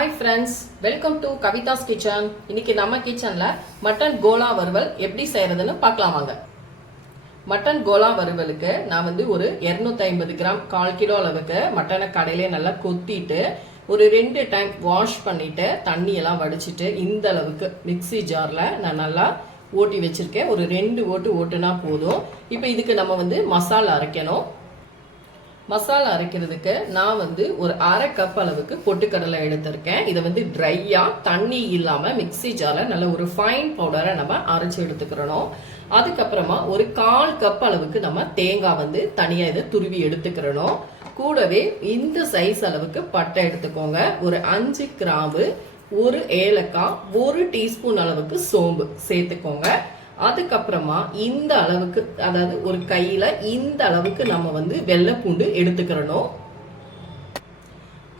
Hi friends, welcome to Kavitha's kitchen. இன்னைக்கு நம்ம கிச்சன்ல மட்டன் கோலா வறுவல் எப்படி செய்யறதுன்னு பார்க்கலாம் வாங்க. மட்டன் கோலா வறுவலுக்கு நான் ஒரு 250 கிராம் 1/4 கிலோ அளவுக்கு மட்டனை கடையிலே நல்லா கொத்திட்டு ஒரு 2 டைம் வாஷ் பண்ணிட்டு தண்ணியெல்லாம் வடிச்சிட்டு இந்த அளவுக்கு மிக்சி ஜார்ல நான் நல்லா ஓட்டி வச்சிருக்கேன். ஒரு 2 ஓட்டு ஓட்டுனா போதும். இப்போ இதுக்கு நம்ம மசாலா அரைக்கணும். மசாலா அரைக்கிறதுக்கு நான் ஒரு 1/2 கப் அளவுக்கு பொட்டுக்கடலை எடுத்திருக்கேன். இதை ட்ரையா தண்ணி இல்லாம மிக்சி ஜார்ல நல்ல ஒரு ஃபைன் பவுடரை நம்ம அரைச்சு எடுத்துக்கிறோம். அதுக்கப்புறமா ஒரு 1/4 கப் அளவுக்கு நம்ம தேங்காய் தனியா இதை துருவி எடுத்துக்கிறோம். கூடவே இந்த சைஸ் அளவுக்கு பட்டை எடுத்துக்கோங்க. ஒரு 5 கிராம்பு, ஒரு ஏலக்காய், 1 டீஸ்பூன் அளவுக்கு சோம்பு சேர்த்துக்கோங்க. அதுக்கப்புறமா இந்த அளவுக்கு, அதாவது ஒரு கையில இந்த அளவுக்கு நம்ம வெள்ளை பூண்டு எடுத்துக்கிறணும்.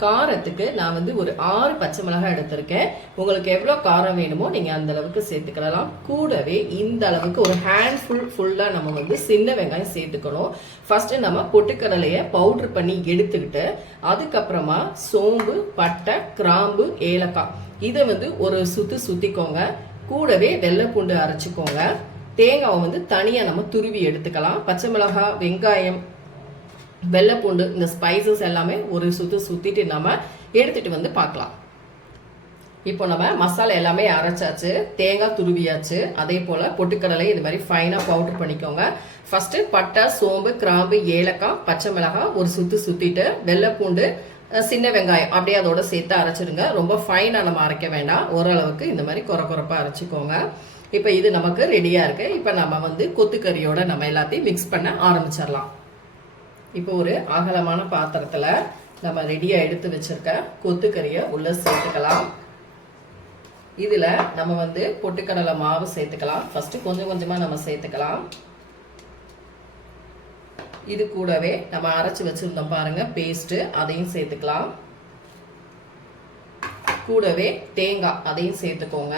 காரத்துக்கு நான் ஒரு 6 பச்சை மிளகாய் எடுத்திருக்கேன். உங்களுக்கு எவ்வளவு காரம் வேணுமோ நீங்க அந்த அளவுக்கு சேர்த்துக்கலாம். கூடவே இந்த அளவுக்கு ஒரு ஹேண்ட்ஃபுல் ஃபுல்லா நம்ம சின்ன வெங்காயம் சேர்த்துக்கணும். ஃபர்ஸ்ட் நம்ம பொட்டுக்கடலைய பவுடர் பண்ணி எடுத்துக்கிட்டு அதுக்கப்புறமா சோம்பு, பட்டை, கிராம்பு, ஏலக்காய் இதை ஒரு சுத்திக்கோங்க. கூடவே வெள்ளை பூண்டு அரைச்சிக்கோங்க. தேங்காவை தனியா நம்ம துருவி எடுத்துக்கலாம். பச்சை மிளகாய், வெங்காயம், வெள்ளை பூண்டு இந்த ஸ்பைசஸ் எல்லாமே ஒரு சுத்திட்டு நம்ம எடுத்துட்டு பார்க்கலாம். இப்போ நம்ம மசாலா எல்லாமே அரைச்சாச்சு, தேங்காய் துருவியாச்சு. அதே போல பொட்டுக்கடலை இந்த மாதிரி ஃபைனா பவுடர் பண்ணிக்கோங்க. ஃபர்ஸ்ட் பட்டை, சோம்பு, கிராம்பு, ஏலக்காய், பச்சை மிளகாய் ஒரு சுத்திட்டு வெள்ளை பூண்டு, சின்ன வெங்காயம் அப்படியே அதோட சேர்த்து அரைச்சிடுங்க. ரொம்ப ஃபைனாக நம்ம அரைக்க வேண்டாம், ஓரளவுக்கு இந்த மாதிரி குறைப்பாக அரைச்சிக்கோங்க. இப்போ இது நமக்கு ரெடியாக இருக்கு. இப்போ நம்ம கொத்துக்கறியோட நம்ம எல்லாத்தையும் மிக்ஸ் பண்ண ஆரம்பிச்சிடலாம். இப்போ ஒரு அகலமான பாத்திரத்தில் நம்ம ரெடியாக எடுத்து வச்சிருக்க கொத்துக்கறியை உள்ள சேர்த்துக்கலாம். இதில் நம்ம பொட்டுக்கடலை மாவு சேர்த்துக்கலாம். ஃபர்ஸ்ட் கொஞ்சம் கொஞ்சமாக நம்ம சேர்த்துக்கலாம். இது கூடவே நம்ம அரைச்சு வச்சிருந்தோம் பாருங்க பேஸ்ட், அதையும் சேர்த்துக்கலாம். கூடவே தேங்காய் அதையும் சேர்த்துக்கோங்க.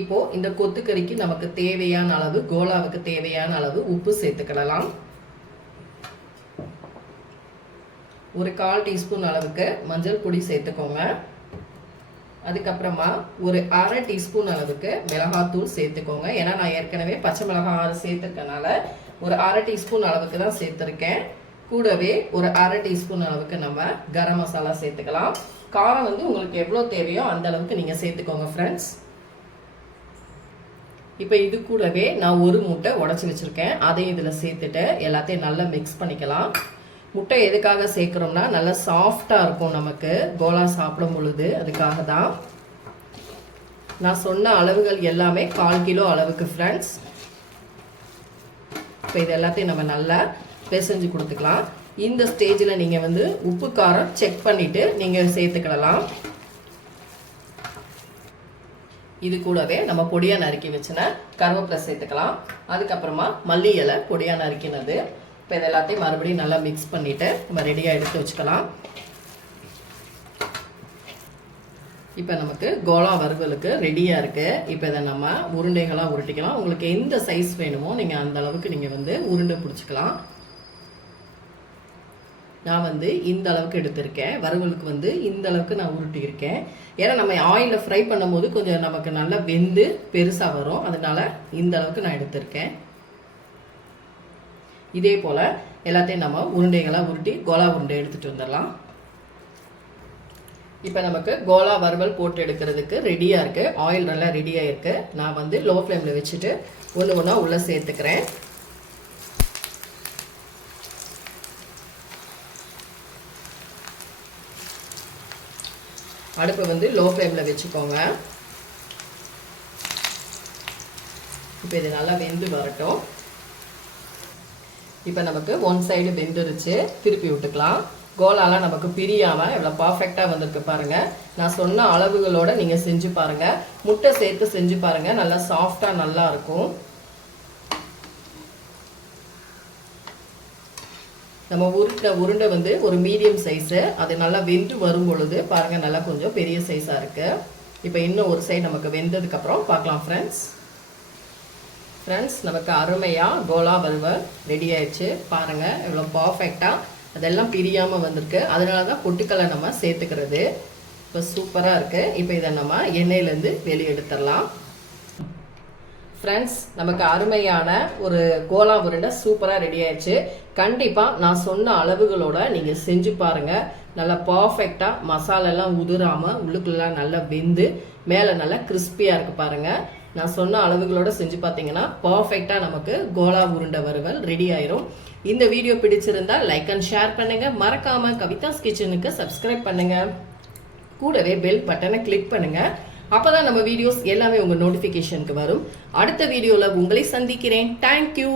இப்போ இந்த கொத்துக்கறிக்கு நமக்கு தேவையான அளவு, கோலாவுக்கு தேவையான அளவு உப்பு சேர்த்துக்கலாம். ஒரு 1/4 டீஸ்பூன் அளவுக்கு மஞ்சள் பொடி சேர்த்துக்கோங்க. அதுக்கப்புறமா ஒரு 1/2 டீஸ்பூன் அளவுக்கு மிளகாத்தூள் சேர்த்துக்கோங்க. ஏன்னா நான் ஏற்கனவே பச்சை மிளகாய் 6 சேர்த்துருக்கனால ஒரு 1/2 டீஸ்பூன் அளவுக்கு தான் சேர்த்துருக்கேன். கூடவே ஒரு 1/2 டீஸ்பூன் அளவுக்கு நம்ம கரம் மசாலா சேர்த்துக்கலாம். காரம் உங்களுக்கு எவ்வளோ தேவையோ அந்த அளவுக்கு நீங்கள் சேர்த்துக்கோங்க ஃப்ரெண்ட்ஸ். இப்போ இது கூடவே நான் ஒரு முட்டை உடச்சி வச்சுருக்கேன், அதையும் இதில் சேர்த்துட்டு எல்லாத்தையும் நல்லா மிக்ஸ் பண்ணிக்கலாம். முட்டை எதுக்காக சேர்க்குறோம்னா நல்லா சாஃப்டாக இருக்கும் நமக்கு கோலா சாப்பிடும் பொழுது, அதுக்காக தான். நான் சொன்ன அளவுகள் எல்லாமே 1/4 கிலோ அளவுக்கு ஃப்ரெண்ட்ஸ். இப்போ இது எல்லாத்தையும் நம்ம நல்லா பிசைஞ்சு கொடுத்துக்கலாம். இந்த ஸ்டேஜில் நீங்கள் உப்பு காரம் செக் பண்ணிவிட்டு நீங்கள் சேர்த்துக்கலாம். இது கூடவே நம்ம பொடியாக நறுக்கி வச்சுன கருவேப்பிலை சேர்த்துக்கலாம். அதுக்கப்புறமா மல்லி இலை பொடியாக நறுக்கினது. இப்போ இது எல்லாத்தையும் மறுபடியும் நல்லா மிக்ஸ் பண்ணிவிட்டு நம்ம ரெடியாக எடுத்து வச்சுக்கலாம். இப்போ நமக்கு கோலா வறுவலுக்கு ரெடியாக இருக்குது. இப்போ இதை நம்ம உருண்டைகளாக உருட்டிக்கலாம். உங்களுக்கு எந்த சைஸ் வேணுமோ நீங்கள் அந்த அளவுக்கு நீங்கள் உருண்டை பிடிச்சிக்கலாம். நான் இந்த அளவுக்கு எடுத்திருக்கேன். வறுவலுக்கு இந்த அளவுக்கு நான் உருட்டியிருக்கேன். ஏன்னா நம்ம ஆயிலில் ஃப்ரை பண்ணும்போது கொஞ்சம் நமக்கு நல்லா வெந்து பெருசாக வரும், அதனால இந்த அளவுக்கு நான் எடுத்திருக்கேன். இதே போல் எல்லாத்தையும் நம்ம உருண்டைகளாக உருட்டி கோலா உருண்டை எடுத்துகிட்டு வந்துடலாம். இப்போ நமக்கு கோலா வறுவல் போட்டு எடுக்கிறதுக்கு ரெடியாக இருக்குது. ஆயில் நல்லா ரெடியாக இருக்குது. நான் லோ ஃப்ளேமில் வச்சுட்டு ஒன்று ஒன்றா உள்ளே சேர்த்துக்கிறேன். அடுப்பை லோ ஃப்ளேமில் வச்சுக்கோங்க. இப்போ இது நல்லா வெந்து வரட்டும். இப்போ நமக்கு ஒன் சைடு வெந்துருச்சு, திருப்பி விட்டுக்கலாம். கோலாலாம் நமக்கு பிரியாமல் எவ்வளோ பர்ஃபெக்டாக வந்திருக்கு பாருங்கள். நான் சொன்ன அளவுகளோடு நீங்கள் செஞ்சு பாருங்கள். முட்டை சேர்த்து செஞ்சு பாருங்கள், நல்லா சாஃப்டாக நல்லா இருக்கும். நம்ம உருண்டை ஒரு மீடியம் சைஸு, அது நல்லா வெந்து வரும் பொழுது பாருங்கள் நல்லா கொஞ்சம் பெரிய சைஸாக இருக்குது. இப்போ இன்னும் ஒரு சைடு நமக்கு வெந்ததுக்கப்புறம் பார்க்கலாம் ஃப்ரெண்ட்ஸ். நமக்கு அருமையாக கோலா வறுவல் ரெடி ஆயிடுச்சு பாருங்கள். எவ்வளோ பர்ஃபெக்டாக அதெல்லாம் பிரியாமல் வந்திருக்கு. அதனால தான் பொட்டுக்கடலை நம்ம சேர்த்துக்கிறது. இப்போ சூப்பராக இருக்குது. இப்போ இதை நம்ம எண்ணெயிலேருந்து வெளியே எடுத்துடலாம். ஃப்ரெண்ட்ஸ், நமக்கு அருமையான ஒரு கோலா உருண்டை சூப்பராக ரெடி ஆயிடுச்சு. கண்டிப்பாக நான் சொன்ன அளவுகளோட நீங்கள் செஞ்சு பாருங்கள். நல்லா பர்ஃபெக்டாக மசாலெல்லாம் உதிராமல் உள்ளுக்குள்ளெல்லாம் நல்லா வெந்து மேலே நல்லா கிறிஸ்பியாக இருக்குது பாருங்கள். நான் சொன்ன அளவுகளோட செஞ்சு பார்த்தீங்கன்னா பர்ஃபெக்டாக நமக்கு கோலா உருண்டை வறுவல் ரெடி ஆயிரும். இந்த வீடியோ பிடிச்சிருந்தா லைக் அண்ட் ஷேர் பண்ணுங்கள். மறக்காமல் கவிதாஸ் கிச்சனுக்கு சப்ஸ்கிரைப் பண்ணுங்கள். கூடவே பெல் பட்டனை கிளிக் பண்ணுங்கள். அப்போதான் நம்ம வீடியோஸ் எல்லாமே உங்கள் நோட்டிஃபிகேஷனுக்கு வரும். அடுத்த வீடியோவில் உங்களை சந்திக்கிறேன். தேங்க்யூ.